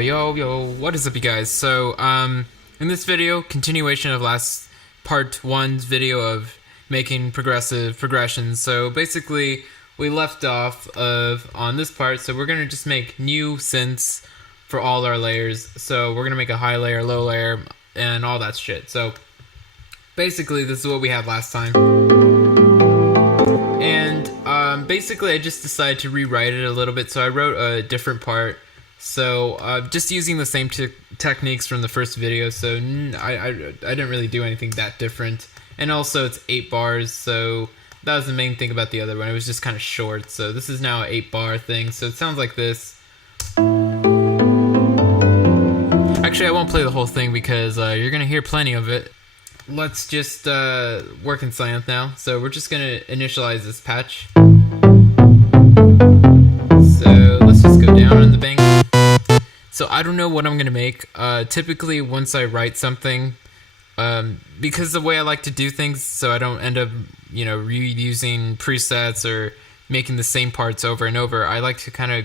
Yo, what is up, you guys? So, in this video, continuation of last part one's video of making progressive progressions. So basically, we left off on this part, so we're gonna just make new synths for all our layers. So we're gonna make a high layer, low layer, and all that shit. So basically, this is what we had last time. And basically, I just decided to rewrite it a little bit, so I wrote a different part. So just using the same techniques from the first video, so I didn't really do anything that different. And also it's 8 bars, so that was the main thing about the other one. It was just kind of short, so this is now an 8-bar thing, so it sounds like this. Actually, I won't play the whole thing because you're going to hear plenty of it. Let's just work in Silent now. So we're just going to initialize this patch. So let's just go down on the bank. So I don't know what I'm going to make. Typically, once I write something, because the way I like to do things, so I don't end up, reusing presets or making the same parts over and over, I like to kind of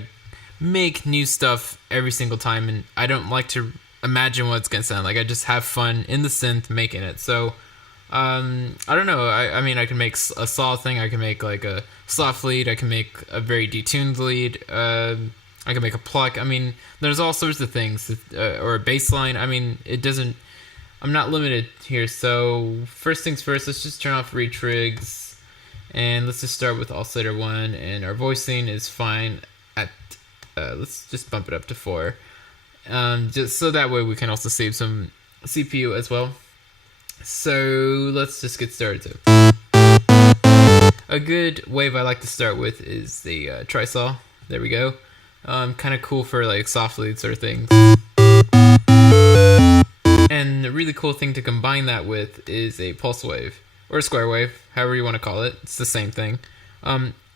make new stuff every single time, and I don't like to imagine what it's going to sound like. I just have fun in the synth making it. So, I don't know. I mean, I can make a saw thing. I can make like a soft lead. I can make a very detuned lead. I can make a pluck. I mean, there's all sorts of things, or a bass line. I mean, I'm not limited here. So first things first, let's just turn off retrigs, and let's just start with oscillator 1, and our voicing is fine at, let's just bump it up to 4. Just so that way we can also save some CPU as well. So let's just get started. A good wave I like to start with is the tri-saw. There we go. Kind of cool for like soft lead sort of things. And a really cool thing to combine that with is a pulse wave or a square wave, however you want to call it. It's the same thing.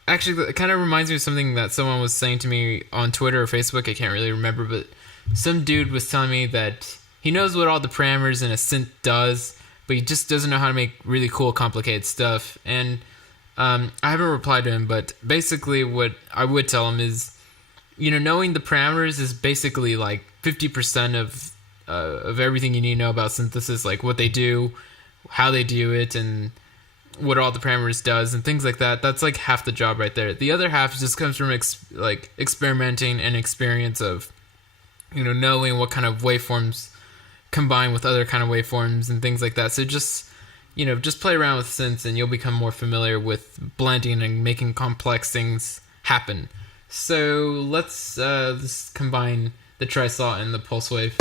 Actually, it kind of reminds me of something that someone was saying to me on Twitter or Facebook. I can't really remember, but some dude was telling me that he knows what all the parameters in a synth does, but he just doesn't know how to make really cool, complicated stuff. And I haven't replied to him, but basically what I would tell him is, knowing the parameters is basically like 50% of everything you need to know about synthesis, like what they do, how they do it, and what all the parameters does, and things like that. That's like half the job right there. The other half just comes from experimenting and experience of, knowing what kind of waveforms combine with other kind of waveforms and things like that. So just play around with synths and you'll become more familiar with blending and making complex things happen. So let's combine the tri-saw and the pulse wave.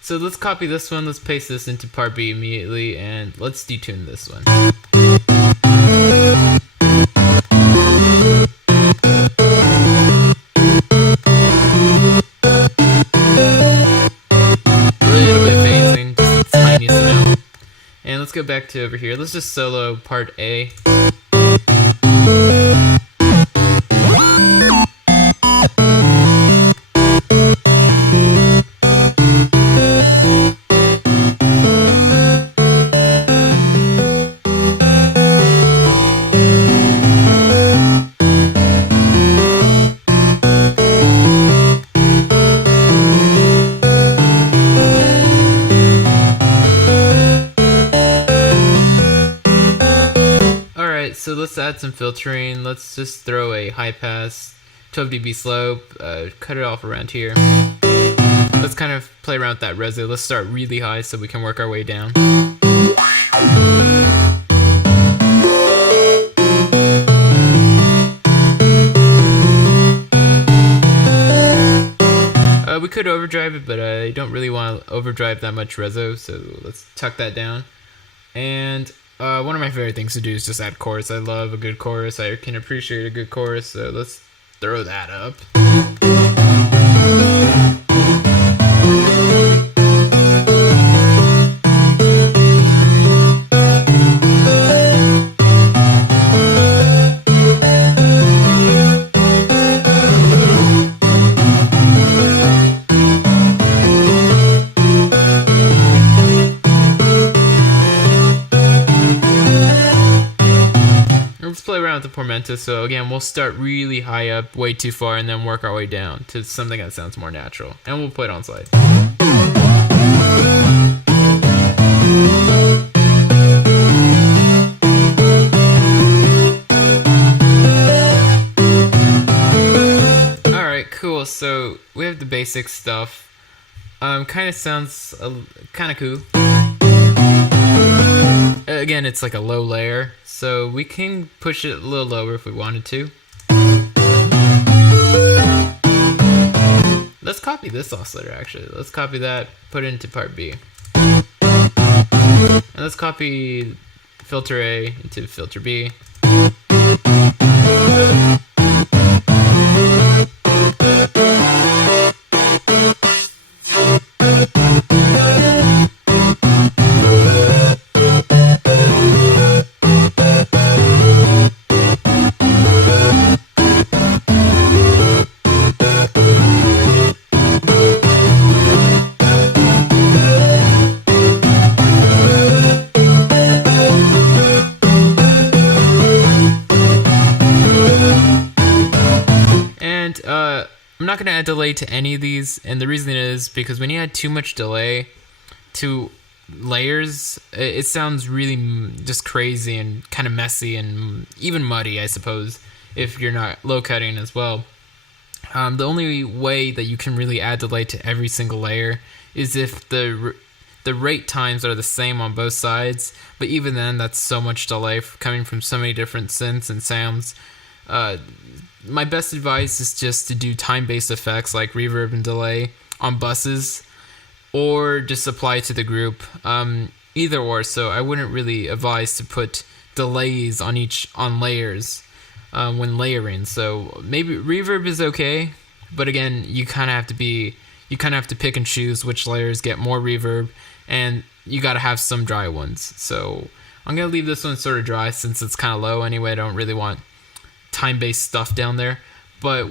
So let's copy this one, let's paste this into part B immediately, and let's detune this one. A little bit phasing, just the tiniest amount. And let's go back to over here. Let's just solo part A. So let's add some filtering. Let's just throw a high pass, 12 dB slope, cut it off around here. Let's kind of play around with that reso. Let's start really high so we can work our way down. We could overdrive it, but I don't really want to overdrive that much reso, so let's tuck that down. And One of my favorite things to do is just add chorus. I love a good chorus. I can appreciate a good chorus, so let's throw that up. Let's play around with the portamento. So again, we'll start really high up, way too far, and then work our way down to something that sounds more natural. And we'll play it on slide. Alright, cool. So we have the basic stuff. Kind of sounds kind of cool. Again, it's like a low layer, so we can push it a little lower if we wanted to. Let's copy this oscillator, actually. Let's copy that, put it into part B. And let's copy filter A into filter B. I'm not going to add delay to any of these, and the reason is because when you add too much delay to layers, it sounds really just crazy and kind of messy and even muddy, I suppose, if you're not low cutting as well. The only way that you can really add delay to every single layer is if the rate times are the same on both sides, but even then, that's so much delay coming from so many different synths and sounds. My best advice is just to do time-based effects like reverb and delay on buses, or just apply to the group. Either or, so I wouldn't really advise to put delays on layers when layering. So maybe reverb is okay, but again, you kind of have to pick and choose which layers get more reverb, and you got to have some dry ones. So I'm gonna leave this one sort of dry since it's kind of low anyway. I don't really want time-based stuff down there, but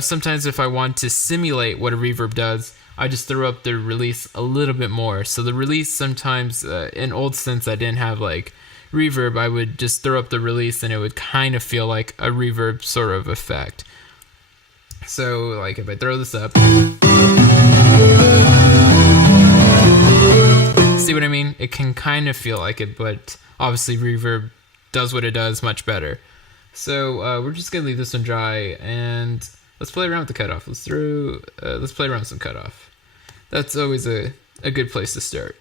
sometimes if I want to simulate what a reverb does, I just throw up the release a little bit more. So the release sometimes in old synths I didn't have like reverb, I would just throw up the release and it would kind of feel like a reverb sort of effect. So like if I throw this up, see what I mean? It can kind of feel like it, but obviously reverb does what it does much better. So we're just gonna leave this one dry, and let's play around with the cutoff. Let's play around with some cutoff. That's always a good place to start.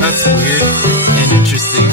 That's weird and interesting.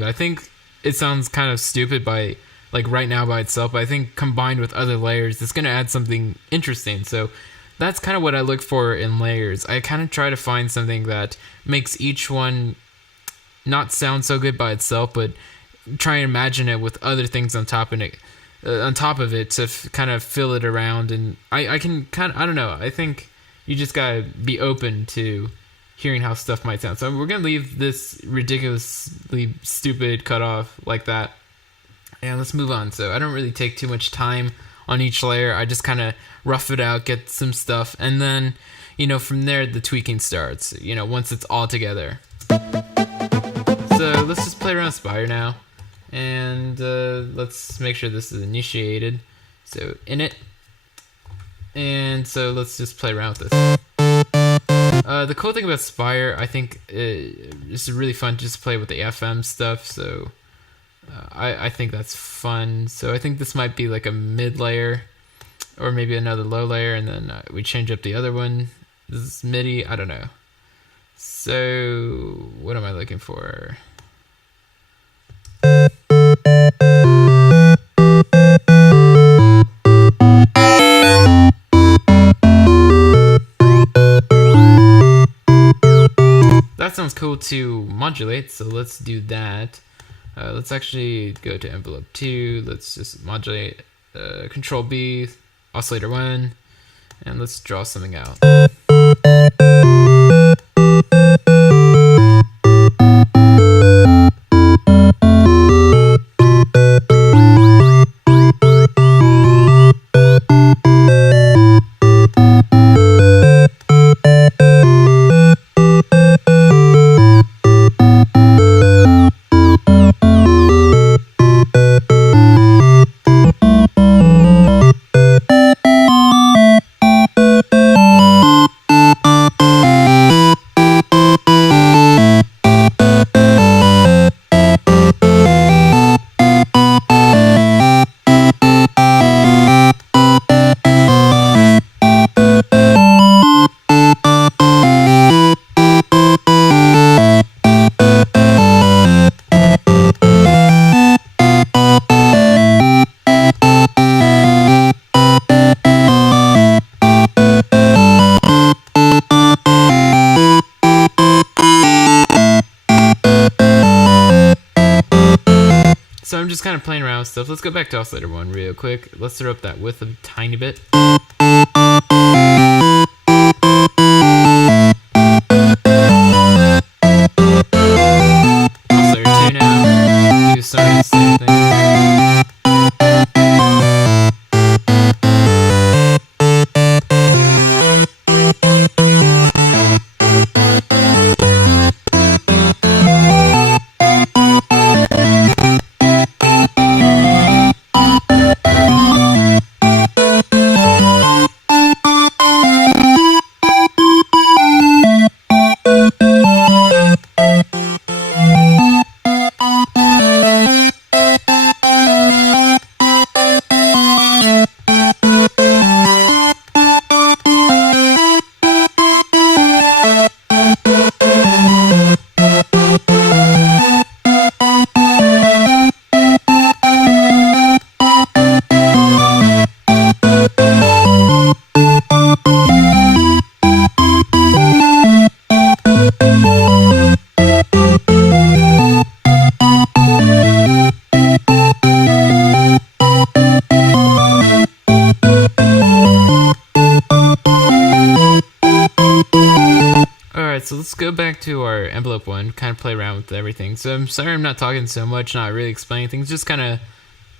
I think it sounds kind of stupid by right now by itself, but I think combined with other layers, it's going to add something interesting. So that's kind of what I look for in layers. I kind of try to find something that makes each one not sound so good by itself, but try and imagine it with other things on top of it to kind of fill it around. And I can kind of, I don't know, I think you just gotta be open to hearing how stuff might sound. So we're gonna leave this ridiculously stupid cutoff like that, and let's move on. So I don't really take too much time on each layer. I just kind of rough it out, get some stuff, and then, from there the tweaking starts, once it's all together. So let's just play around with Spire now, and let's make sure this is initiated. So init, and so let's just play around with this. The cool thing about Spire, I think, it's really fun to just play with the FM stuff, so I think that's fun. So I think this might be like a mid layer, or maybe another low layer, and then we change up the other one. This is MIDI, I don't know. So what am I looking for? That sounds cool to modulate, so let's do that. Let's actually go to envelope 2. Let's just modulate Control B, oscillator 1, and let's draw something out. So I'm just kind of playing around with stuff. Let's go back to oscillator 1 real quick. Let's throw up that width a tiny bit. Oscillator 2 now. Do some of the same thing. So let's go back to our envelope 1, kind of play around with everything. So I'm sorry I'm not talking so much, not really explaining things, just kind of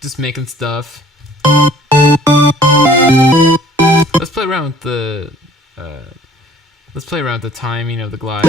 just making stuff. Let's play around with the timing of the glide.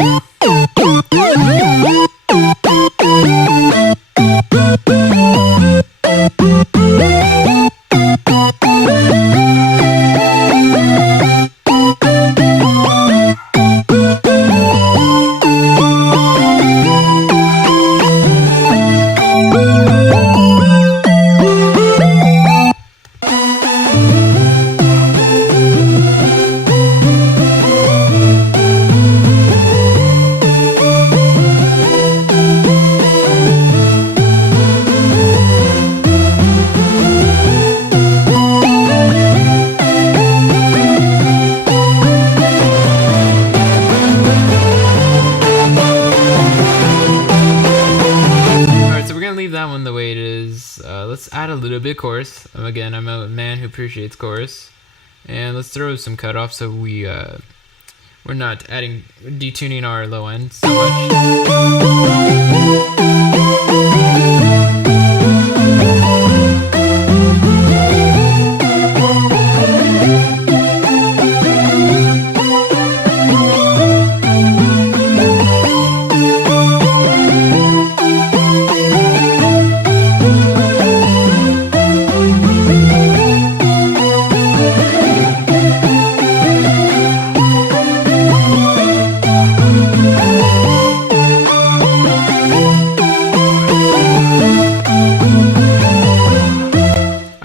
Let's add a little bit of chorus. Again, I'm a man who appreciates chorus, and let's throw some cutoff so we're not detuning our low end so much.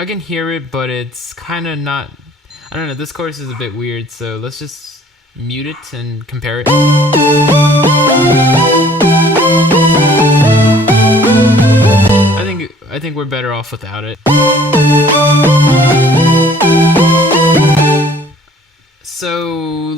I can hear it, but it's kind of not. I don't know. This chorus is a bit weird, so let's just mute it and compare it. I think we're better off without it. So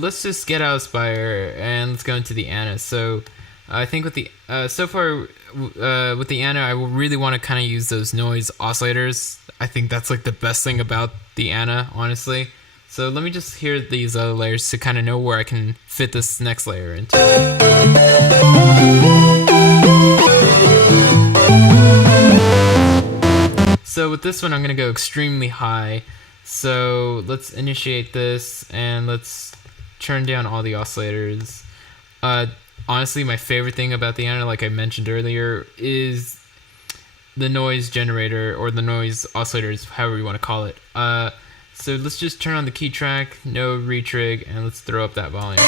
let's just get out of Spire and let's go into the Anna. So I think with the so far with the Anna, I will really want to kind of use those noise oscillators. I think that's like the best thing about the Anna, honestly. So let me just hear these other layers to kind of know where I can fit this next layer into. So with this one, I'm going to go extremely high. So let's initiate this and let's turn down all the oscillators. Honestly, my favorite thing about the Anna, like I mentioned earlier, is the noise generator or the noise oscillators, however you want to call it. So let's just turn on the key track, no retrig, and let's throw up that volume.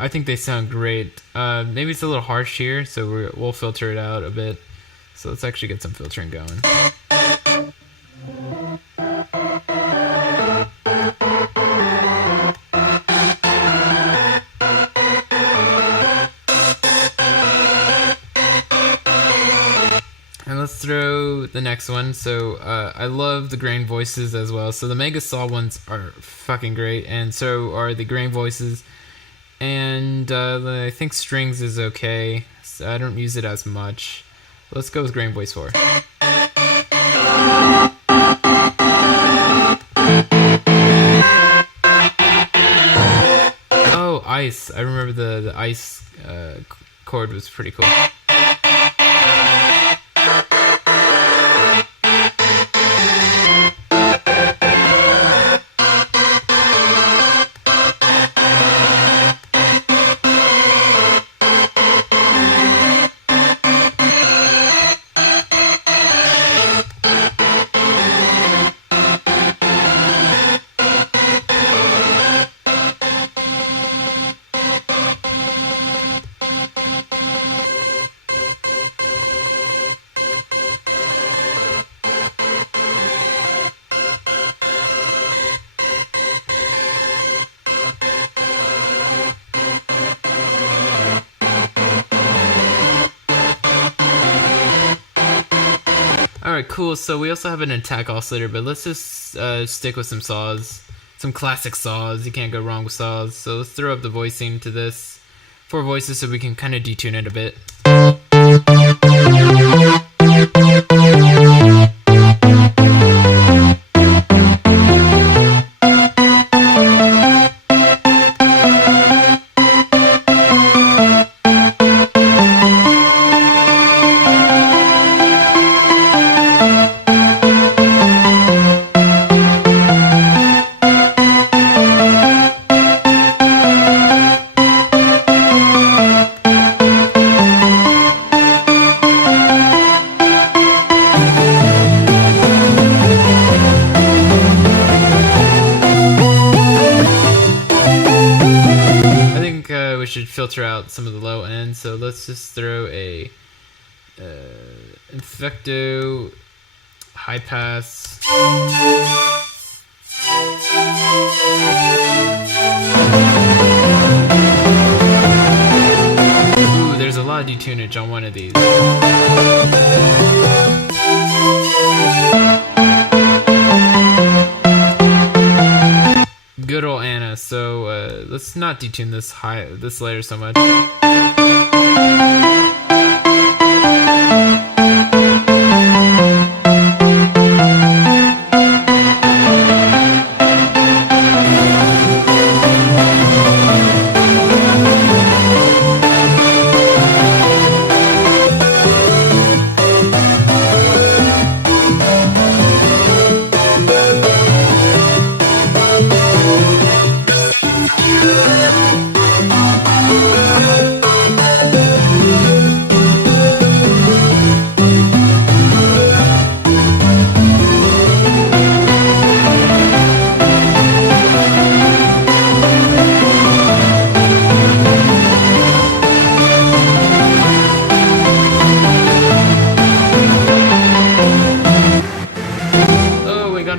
I think they sound great. Maybe it's a little harsh here, so we'll filter it out a bit. So let's actually get some filtering going. And let's throw the next one. So I love the grain voices as well. So the Mega Saw ones are fucking great, and so are the grain voices. And I think strings is okay. So I don't use it as much. Let's go with grain voice 4. Oh, ice. I remember the ice chord was pretty cool. Alright, cool. So we also have an attack oscillator, but let's just stick with some saws. Some classic saws. You can't go wrong with saws. So let's throw up the voicing to this. 4 voices so we can kind of detune it a bit. Should filter out some of the low end, so let's just throw a Infecto high pass. Ooh, there's a lot of detunage on one of these. Good old Anna. So let's not detune this layer so much.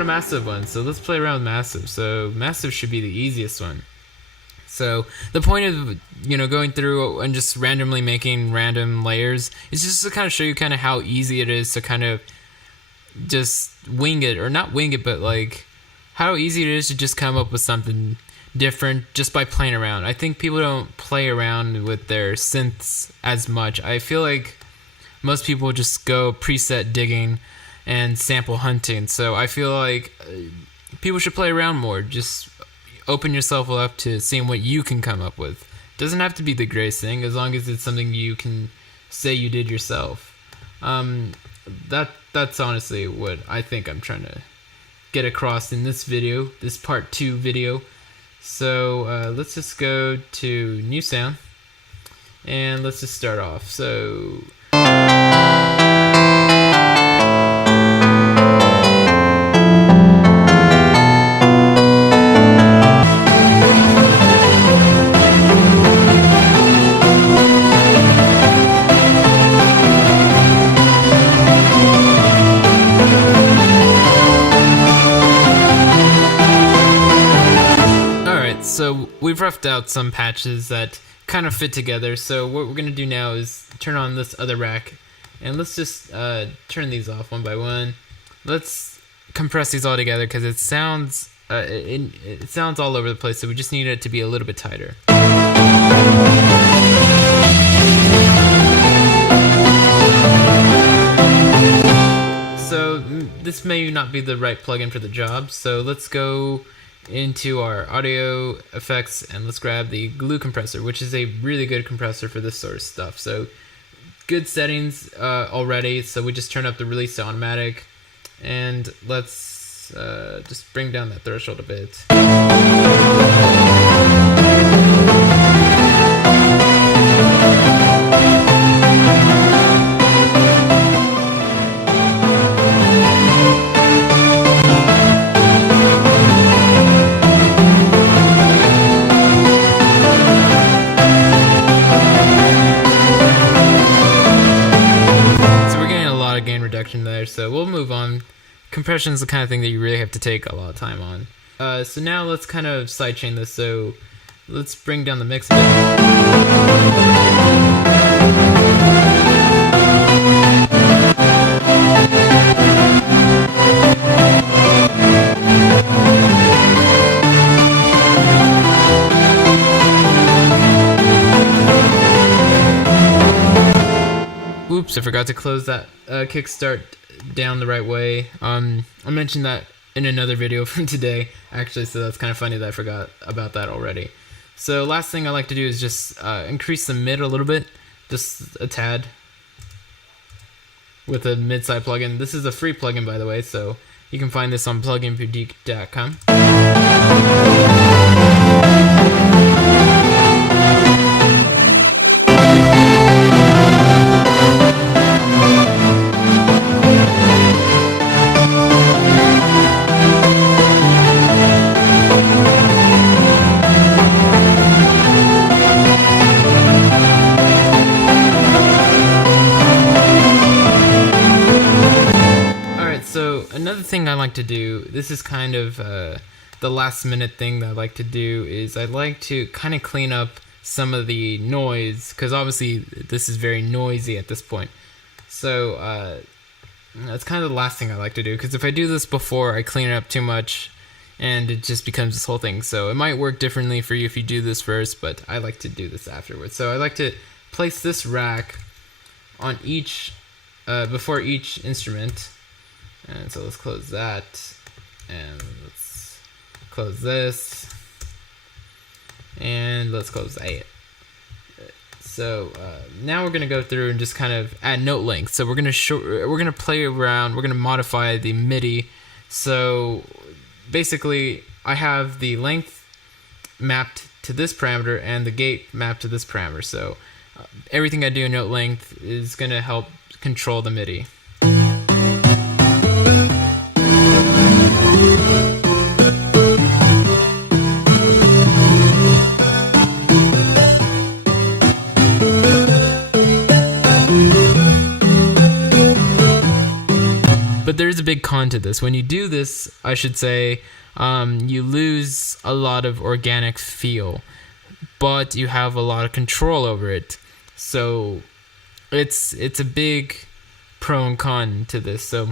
massive one, so let's play around with massive. So massive should be the easiest one. So the point of, you know, going through and just randomly making random layers is just to kind of show you kind of how easy it is to kind of just wing it, or not wing it, but like how easy it is to just come up with something different just by playing around. I think people don't play around with their synths as much. I feel like most people just go preset digging and sample hunting. So I feel like people should play around more. Just open yourself up to seeing what you can come up with. Doesn't have to be the greatest thing, as long as it's something you can say you did yourself. That's honestly what I think I'm trying to get across in this video, this part 2 video. So let's just go to new sound, and let's just start off. So So we've roughed out some patches that kind of fit together. So what we're going to do now is turn on this other rack, and let's just turn these off one by one. Let's compress these all together because it sounds it sounds all over the place. So we just need it to be a little bit tighter. So this may not be the right plugin for the job. So let's go into our audio effects and let's grab the glue compressor, which is a really good compressor for this sort of stuff. So good settings already, so we just turn up the release to automatic, and let's just bring down that threshold a bit. There, so we'll move on. Compression is the kind of thing that you really have to take a lot of time on. So now let's kind of sidechain this. So let's bring down the mix a bit. Oops, I forgot to close that kickstart down the right way. I mentioned that in another video from today, actually, so that's kind of funny that I forgot about that already. So last thing I like to do is just increase the mid a little bit, just a tad, with a mid-side plugin. This is a free plugin, by the way, so you can find this on pluginboutique.com. Another thing I like to do, this is kind of the last minute thing that I like to do, is I like to kind of clean up some of the noise, because obviously this is very noisy at this point. So that's kind of the last thing I like to do, because if I do this before, I clean it up too much and it just becomes this whole thing. So it might work differently for you if you do this first, but I like to do this afterwards. So I like to place this rack on each, before each instrument. And so let's close that, and let's close this, and let's close that. So now we're gonna go through and just kind of add note length. So we're gonna play around. We're gonna modify the MIDI. So basically, I have the length mapped to this parameter and the gate mapped to this parameter. So everything I do in note length is gonna help control the MIDI. But there's a big con to this. When you do this, I should say, you lose a lot of organic feel, but you have a lot of control over it. So it's a big pro and con to this. So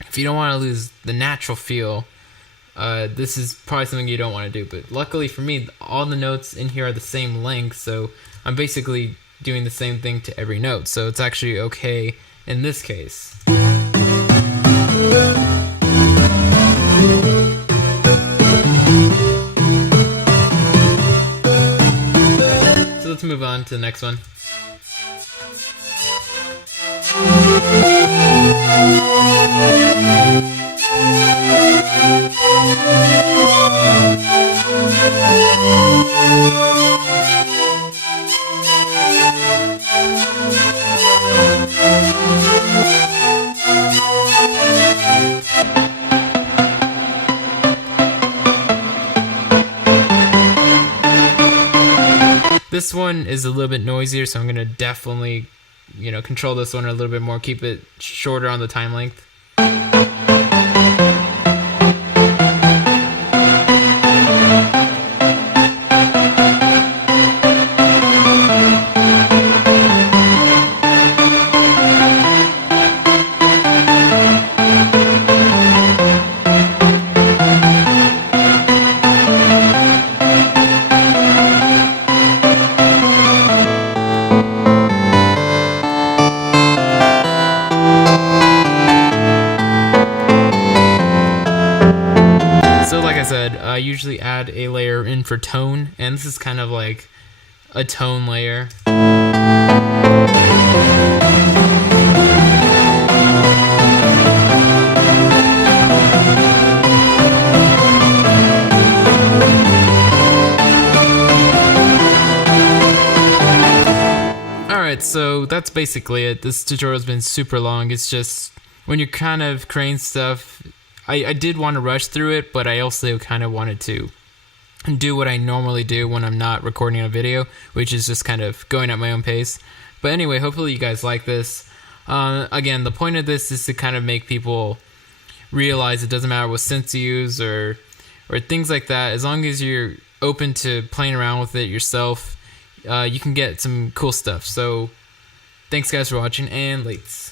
if you don't want to lose the natural feel, this is probably something you don't want to do. But luckily for me, all the notes in here are the same length, so I'm basically doing the same thing to every note. So it's actually okay in this case. So let's move on to the next one. This one is a little bit noisier, so I'm going to definitely, control this one a little bit more, keep it shorter on the time length. I usually add a layer in for tone, and this is kind of like a tone layer. Alright, so that's basically it. This tutorial's been super long. It's just when you're kind of creating stuff, I did want to rush through it, but I also kind of wanted to do what I normally do when I'm not recording a video, which is just kind of going at my own pace. But anyway, hopefully you guys like this. Again, the point of this is to kind of make people realize it doesn't matter what synths you use or things like that. As long as you're open to playing around with it yourself, you can get some cool stuff. So thanks guys for watching, and lates.